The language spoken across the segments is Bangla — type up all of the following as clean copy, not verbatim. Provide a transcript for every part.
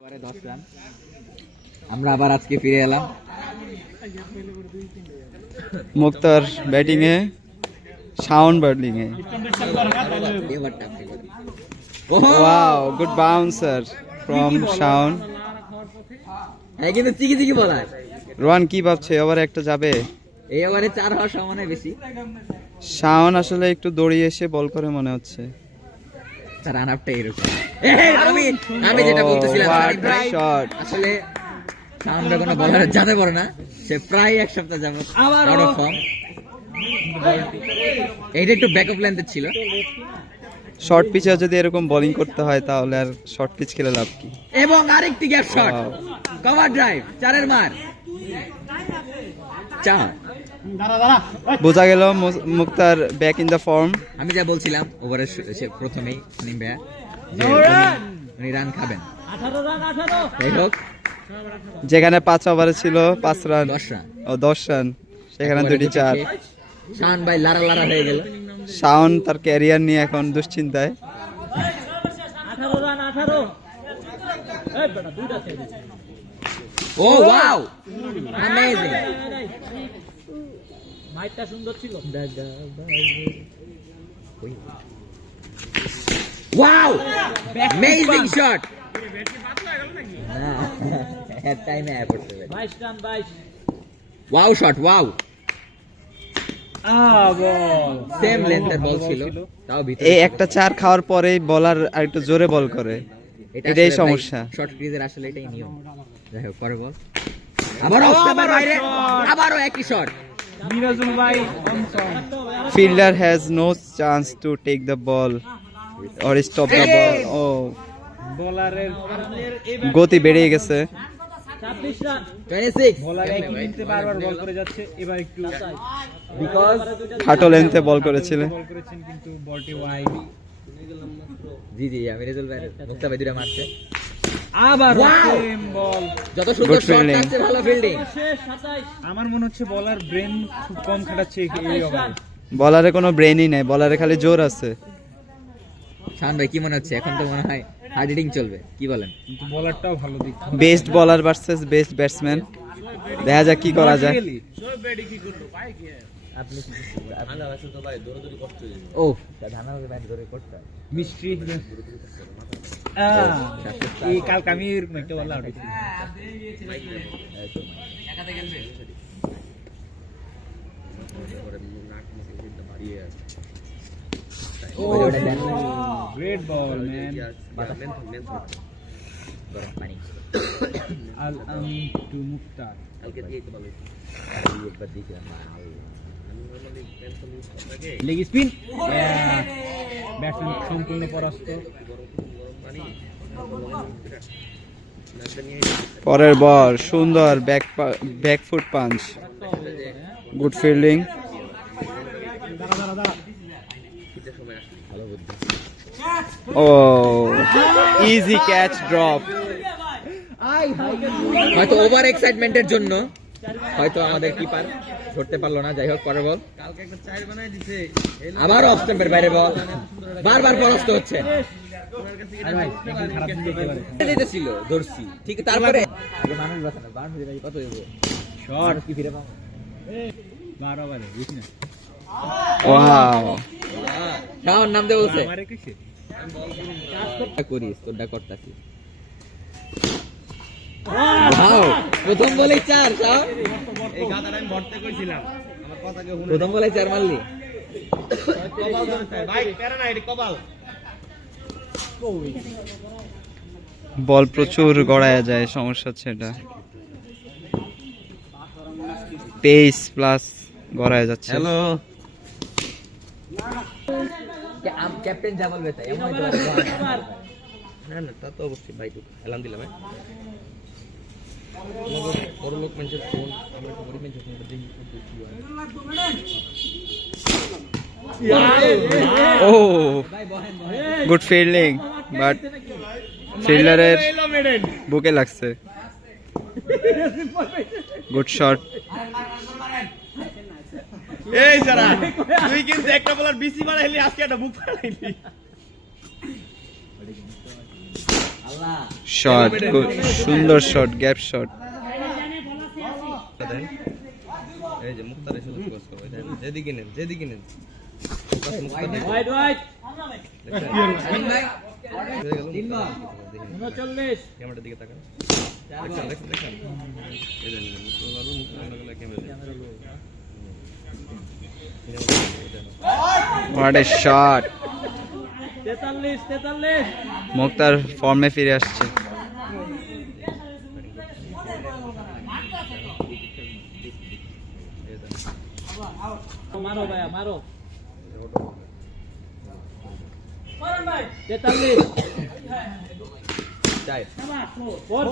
10 রান আমরা আবার আজকে ফিরে এলাম। মুক্তার ব্যাটিং এ, শাওন বোলিং এ। Wow, good bouncer from Shaon. এই কিন্তু চিকি চিকি বলার। রোহান কি ভাবছে, ওভারে একটা যাবে? এই ওভারে 4 হওয়ার সম্ভাবনা বেশি। শাওন আসলে একটু দৌড়িয়ে এসে বল করে মনে হচ্ছে। রান আপটা এরকম। আমি যেটা বলতেছিলাম আসলে শাওন কোনো বলার যেতে পারে না, সে প্রায় এক সপ্তাহ যাবত আউট অফ ফর্ম। এইটা একটু ব্যাকআপ লেন্থে ছিল। শর্ট পিচে যদি এরকম বোলিং করতে হয় তাহলে আর শর্ট পিচ খেলে লাভ কি? এবং আরেকটি গ্যাপ শট, কভার ড্রাইভ, 4 মার। বোঝা গেল মুক্তার ব্যাক ইন দ্য ফর্ম। আমি যা বলছিলাম ওভারের প্রথমেই অনিম ভাইয়া উনি রান খাবেন। 18 রান 18। যাই হোক, যেখানে 5 ওভারে ছিল 5 রান, 10 রান ও 10 রান, সেখানে দুটি 4। শাওন ভাই লারা লারা হয়ে গেল। শাওন তার ক্যারিয়ার নিয়ে এখন দুশ্চিন্তায়। 18 রান 18। এই বেটা দুইটা ছেড়ে দিয়েছে। ও ওয়াও, অ্যামেজিং। মাইটটা সুন্দর ছিল। Wow, amazing shot. না এট টাইমে আয় পড়তে হবে। 22 run 22। Wow shot, wow. Ball same লেন্থের বল ছিল, তাও ভিতরে। এই একটা 4 খাওয়ার পরেই বলার আর একটু জোরে বল করে, এটাই সমস্যা। শর্ট ক্রিজের আসলে এটাই নিয়ম। যাই হোক, পরে বল আবার অফ স্টাম্পের বাইরে, আবারও একই শট। মিরাজুল ভাই Fielder has no chance to take the ball or stop the ball. ও বলারের গতি বেড়ে গেছে। 26 রান 26। বলার একই মিনিটে বারবার বল করে যাচ্ছে, এবার একটু বিকজ খাটো লেন্থে বল করেছিলেন। বল করেছেন কিন্তু বলটি ওয়াইড। জি জি, আমি রেজুল ভাই মুক্তা ভাই দুটা মারছে। আবার সেম বল। যত সুন্দর শট আছে, ভালো ফিল্ডিং। আমার মনে হচ্ছে বলার ব্রেন খুব কম খাটাচ্ছে এই ওভারে। বলারে কোনো ব্রেনই নাই, বলারে খালি জোর আছে। শান ভাই কি মনে হচ্ছে, এখন তো মনে হয় হার্ড হিটিং চলবে, কি বলেন? কিন্তু বলারটাও ভালো দিক। বেস্ট বলার ভার্সেস বেস্ট ব্যাটসম্যান, দেখা যাক কি করা যায়। ও ধানা ব্যাট ধরে করতে মিস্ট্রি এই কাল কামির একটা বল আউট হয়েছে। Great ball man. গরম পানি Al Amin to Muktar. Leg spin, batsman সম্পূর্ণ পরাস্ত। পরের বল সুন্দর back foot punch, good fielding. Oh easy catch drop. হয়তো ওভার এক্সাইটমেন্টের জন্য হয়তো আমাদের কিপার ধরতে পারলো না। যাই হোক, পরের বল আবার অফ স্টাম্পের বাইরে বল, বারবার পরাস্ত হচ্ছে। ছিল ধরছি ঠিক, তারপরে মানুষ বাঁচানো বাউন্ডারি কত দেবো শট কি ফিরে পাবো 12 ওভারে বুঝি না। ওয়াও, শাওন নাম দিয়ে বলছে আমারে কিসে করিস তোরটা করতাছি। ওয়াও, প্রথম বলেই 4 শাওন। এই গাদাটা আমি ভরতে কইছিলাম, আমার কথা কেউ শুনে। প্রথম বলেই 4 মারলি। কবাল ধরতে ভাই, প্যারা না, এটা কবাল। বল প্রচুর গড়ায় যায়, সমস্যা হচ্ছে এটা। পেস প্লাস গড়ায় যাচ্ছে। হ্যালো ক্যাপ্টেন যা বলবে তাই। না না, তা তো অবশ্যই ভাই, তো এলাম দিলাম। বড় লোক মানুষের ফোন, আমরা গরিব মানুষের ফোন দেখি। ও গুড ফিল্ডিং, বাট ফিল্ডারের বুকে লাগছে। Good shot. এই সারা তুই কিন্তু একটা বলার বিসি বানাইলি, আজকে একটা বুক বানাইলি। শট, সুন্দর শট, গ্যাপ শট। এই যে মুক্তারে শুধু ক্রস করবে যেদিকে নেন ওয়াইড ওয়াইড ক্যামেরার দিকে তাকান দেখছেন এই যে মুক্তার ক্যামেরা হোয়াট এ শট। 43 মুক্তার ফর্মে ফিরে আসছে। মারো ভাইয়া মারো 43 চাই four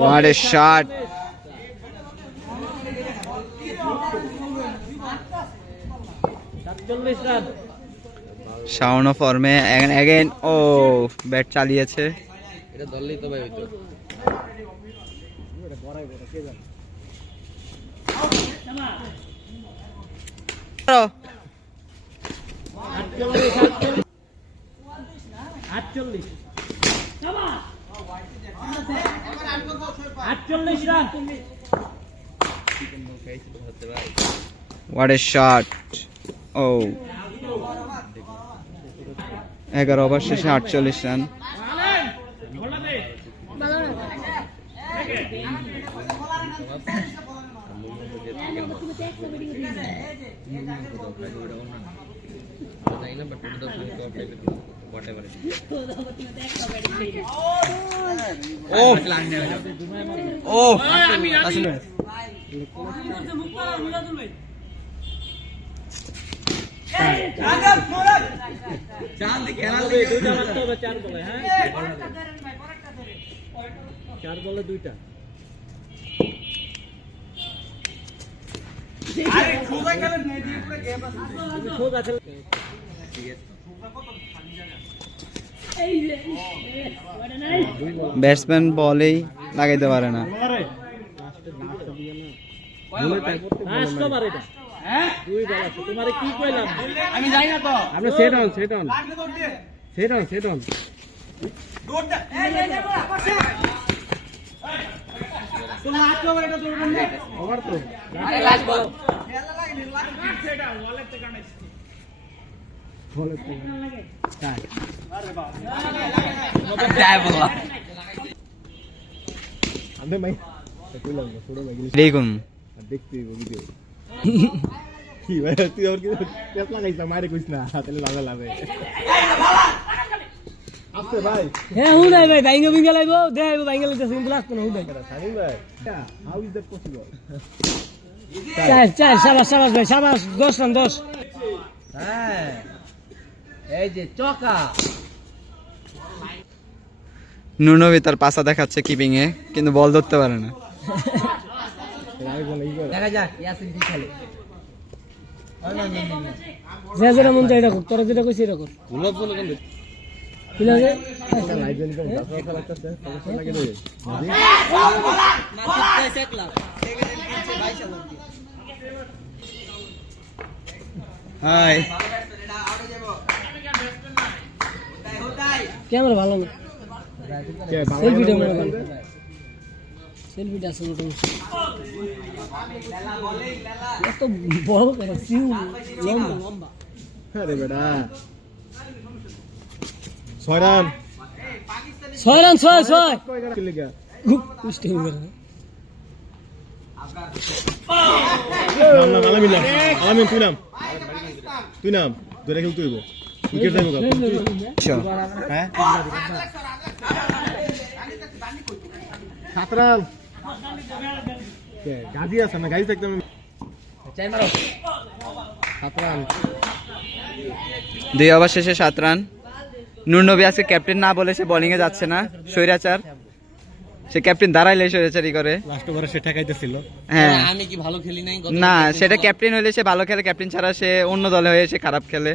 what a shot. Run Shaon ফর্মে এগেন। ও ব্যাট চালিয়েছে। এটা ধরলেই তো ভাই হইতো আটচল্লিশ রান হোয়াট এ শট। ও 11 ওভার শেষে 48 রান। দুইটা মারতে হবে 4 বলে হ্যাঁ 4 বলে দুইটা ব্যাটসম্যান বলেই লাগাইতে পারে না। তোমারে কি কইলাম আমি যাই না তো আপনি সেট অন ওভার তো দেখুন দেখতে ভিডিও কি ভাই তুই আর কি পেট লাগাইছ মারে কইছ না তাহলে লাভ লাভে আপনি ভাই হ্যাঁ হুদাই ভাই বাইঙ্গা বিঙ্গা লাইবো দেখাইবো বাইঙ্গা লাইতেছে কিন্তু লাস্ট না হুদাই সানি ভাই হাউ ইজ দ্যাট পসিবল চার শাবাশ ভাই শাবাশ 10 রান 10 হ্যাঁ এই যে চকা নুনবি তার পাশা দেখাচ্ছে কিপিং এ, কিন্তু বল ধরতে পারে না। দেখা যাক ইয়াসিন কি খেলে যে যেটা মন চাই রাখো, তোরা যেটা কইছিস রাখো। কি লাগে? হাই ক্যামেরা ভালো না, সেলফিটা মনে ভালো, সেলফিটা আছে মোটামুটি। এত বড় করে সিউ লম্বা। আরে বেটা 6 রান 6 রান 6 কি লাগা কুস্টি হয়ে গেল। নাম আলামিন তুই নাম ধরে খেলতে হইব উইকেট যাইব হ্যাঁ 7 রান কে গাজি আছে না, গাজি থাকতে চাই মারো 7 রান 2 ওভার শেষে 7 রান। নুরনবী আজকে ক্যাপ্টেন না বলে সে বোলিং এ যাচ্ছে না, স্বৈরাচার। সে ক্যাপ্টেন দাঁড়াইলে স্বৈরাচারই করে। লাস্ট ওভারে সে ঠেকাইতেছিল। হ্যাঁ আমি কি ভালো খেলি নাই না, সেটা ক্যাপ্টেন হইলে সে ভালো খেলে, ক্যাপ্টেন ছাড়া সে অন্য দলে হয়ে সে খারাপ খেলে।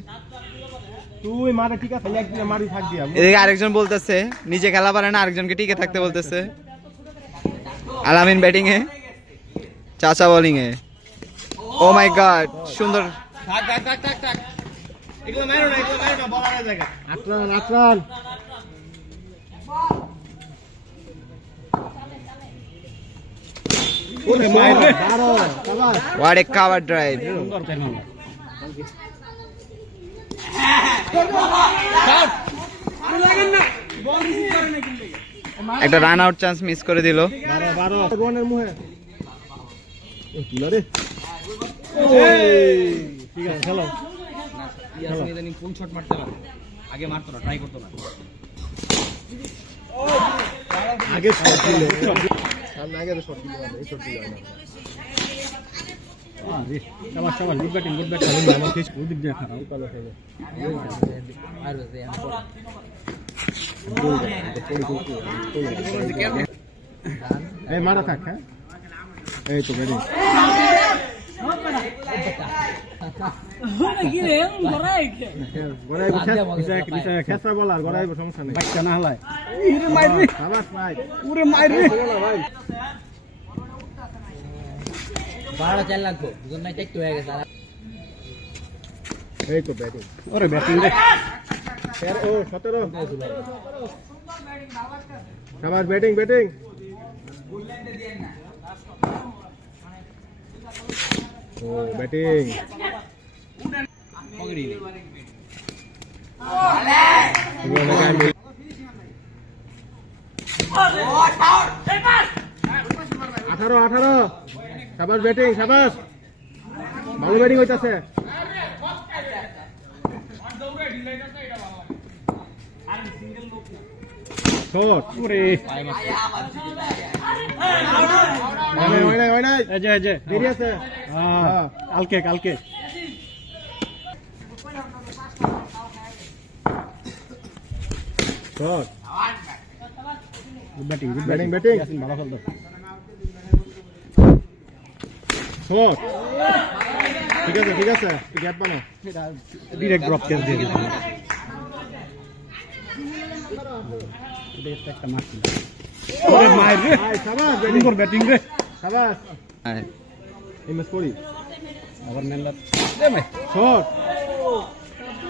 তুই মারে ঠিক আছে, একদিন মারি থাক দিয়া এদিকে আরেকজন বলতেছে নিজে খেলা পারে না, আরেকজনকে টিকে থাকতে বলতেছে। আলামিন ব্যাটিং এ, চাচা বোলিং এ। ও মাই গড, সুন্দর থাক থাক থাক থাক থাক এগুলো মারো না বলার জায়গা 8 রান 8 রান ওরে মার রে 12 শাবাশ What a cover drive. সুন্দর পেন হলো একটা রান আউট চান্স মিস করে দিল। 12 গোনের মুহে কি রে ঠিক আছে চলো ইয়াসিন ইদানিং ফুল শট মারতে পারে আগে মারতো না ট্রাই করতো না আগে শট দিল সামনে আগে শট দিল এই শট দিল আরে শাবাশ শাবাশ গুড ব্যাটিং আমার ফিস গুড দিক দেখা রাও কালো খেলে এই মারা থাক হ্যাঁ এই তো ব্যাটিং খেসা বলার গড়াইব সমস্যা নেই বাচ্চা না হলায় শাবাশ ভাই উরে মাইর রে ভাই 12 4 লাগবো দুজন নাই একটু হয়ে গেছে এই তো ব্যাটিং ওরে ব্যাটিং রে ও 17 শাবাশ ব্যাটিং ব্যাটিং ও ব্যাটিং পগড়ি নেই 18 শাবাশ ব্যাটিং শাবাশ ভালো ব্যাটিং হইতাছে শট ওরে দেরি আছে কালকে শট ব্যাটিং ভালো খেলতো শট ঠিক আছে তুই গ্যাপ বানা ডাইরেক্ট ড্রপ ক্যাচ দিয়ে দিবি একটা মারছি ওরে মার রে শাবাশ ব্যাটিং রে শাবাশ এমএস করি আবার মেনলা দে ভাই শট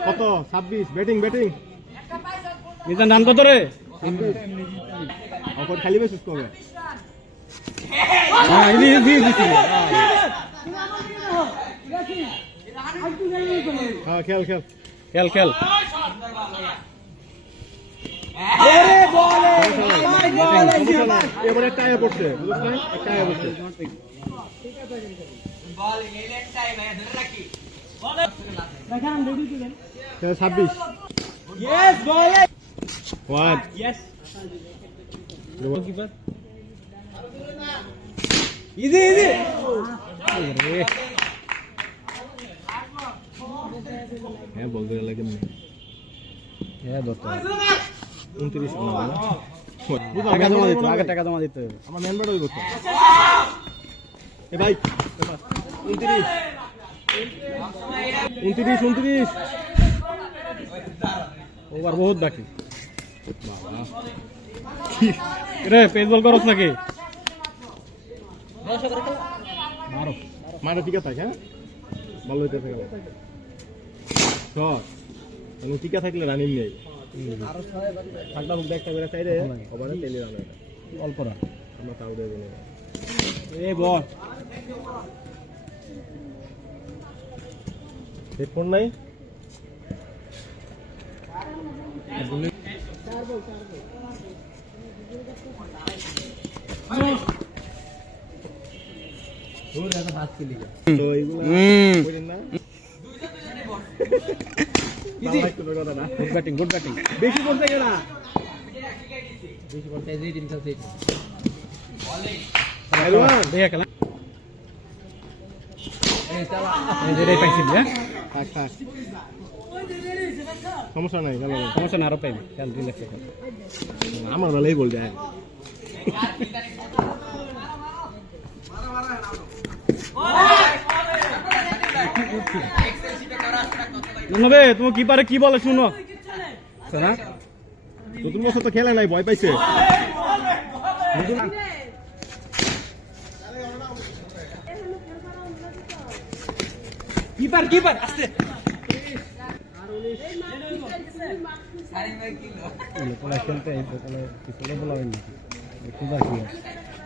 কত 26 ব্যাটিং নিজান রান কত রে অকর খালি বেসিস কবে হ্যাঁ ইনি দিছি হ্যাঁ খেল এবারে টাইম পড়ছে বুঝছ না টাইম পড়ছে বল এলেন টাইম ধরে রাখি বল দেখান রেডি দিলেন 26 ইয়েস বল ওয়ান ইয়েস গোলকিপার ইজি হ্যাঁ বল ধরে লাগে না হ্যাঁ দত্ত 29 টাকা জমা দিতে হবে আমার মেন বড় হইব তো এ ভাই 29 ওভার বহুত বাকি রে পেস বল করছ নাকি মারো ঠিক আছে হ্যাঁ বল হইতে থাকে শট আমি টিকা থাকলে রানিং নেই ঠান্ডা মুখ দেখতে বেরা চাই রে ওভারে তেলে রান এটা অল্প রান আমরা তাও দেব না এ বল হেডফোন নাই তো এইগুলা করেন না গুড ব্যাটিং বেশি করতে গেলা দেখে খেলা সমস্যা নাই সমস্যা না আরো পাইবি খেল রিল্যাক্সে খেল আমার বেলাই বল যায় তুমি কি পারে কি বলে শুনো নতুন বছর তো খেলে নাই ভয় পাইছে কিপার কিপার আস্তে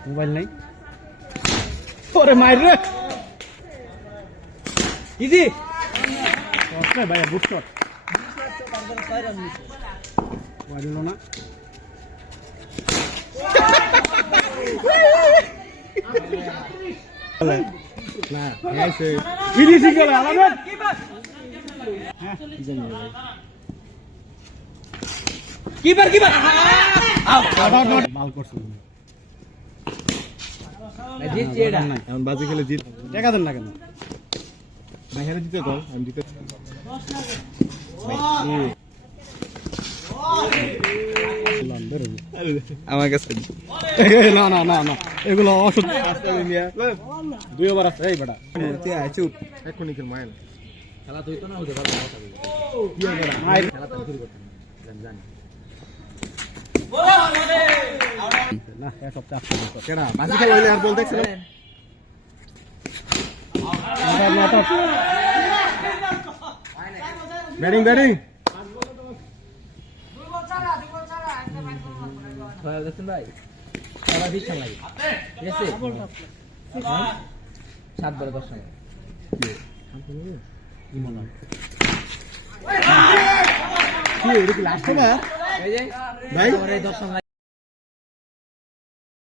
মোবাইল নাই ওরে মাইর রে ইজি ভাইয়া বুট শট বাজলো না না ইজি গেল আলাদা কিপার কিপার মাল করছে জিতছি এটা এখন বাজি খেলে জিত টাকা দেন না কেন ভাই হেরে জিতে গল আমি জিতে আমার কাছে না না না না এগুলো অসুখ দুই ওভার আছে এই বেটা চুপ এক্ষুনি খেল মায়ের খেলা তুই তো না হতে পারবো খেলা তো শুরু করতে জানি না সব চাপ কেনা বাজি খেলা হইলে আর বল দেখছ ব্যাটিং ব্যাটিং দেখছেন ভাই খেলা দিচ্ছ লাগে ঠিক আছে 7 বলে 10 সময় কি এটা কি লাস্ট ওভার এই যে ভাই আমার এই 10 সময়